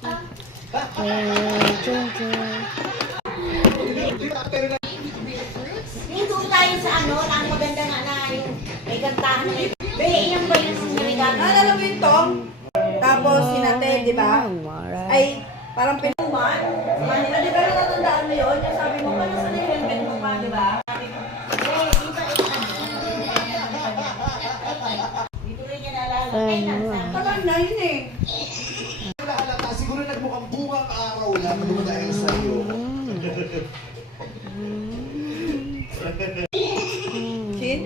Doon tayo sa ano, ang maganda nga na yung may kantahan na yun. Iyan ba yung sinarigan? Naalala mo yung tong? Tapos sinate, di ba? Ay, parang pinuman. Manila, di ba natatandaan mo yun? Yung sabi mo, paano sa helmet mo pa, di ba? Dito rin niya naalala. Tagal na yun eh. Halata, siguro nagmukhang bungang araw lang dahil sa iyo. Chin?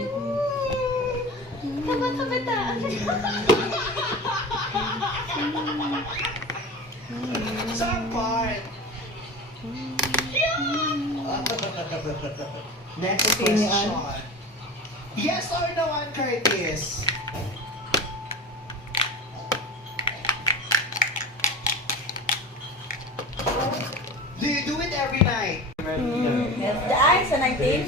Saan part? Next question. Yes or no on Curtis? Do you do it every night? Yes, ay, sa 19?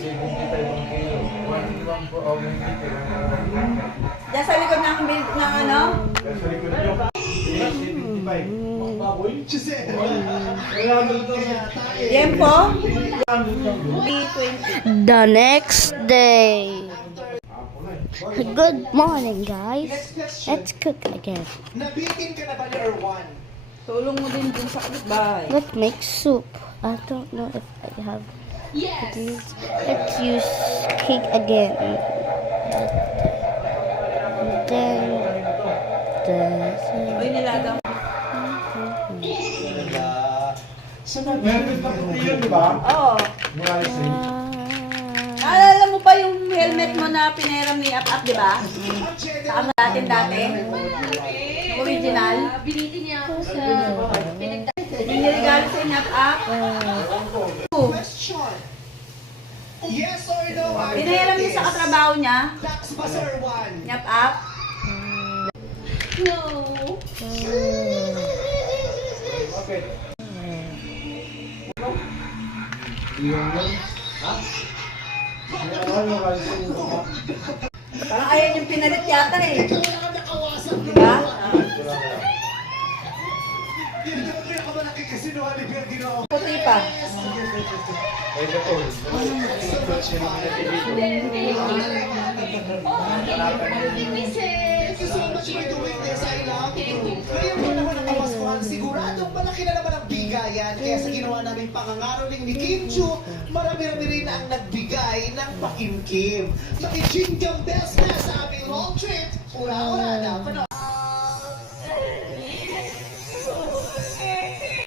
Diyan sa likod ng build ng ano? Giselle. Tiempo? B20. The next day. Good morning, guys. Let's cook again. Nabitin ka na ba ni Erwan? Tulong mo din dun sa kapitbahay. Let's make soup. I don't know if I have. Let's use cake again. Then Uy, nilagang. Meron ka po yun, di ba? Oo. Naalala mo pa yung helmet mo na pinahiram ni Ap-Ap, di ba? Sa ano natin dati? Original. Biniti niya ako sa... Yung niregalo sa ni Ap-Ap. Question. Yes or no on Pinahiram niya sa katrabaho niya. Tax ba sa Erwan? Ni Ap-Ap. No. Parang ayaw yung pinalit yata eh. Ikaw lang ang nakawasan Di ba? Yun yung pinakamalaki kasinuhan ni Bergino. Puti pa. Thank you so much for doing this. I love you. Ngayon po naman ang kamaskuhan, siguradong malaki na naman ang bigayan. Kaya sa ginawa namin pangangaroling ni Kim Chu, marami-rami rin ang nagbigay ng pakimkim. Makichingang best na sa aming road trip. Ura-ura na,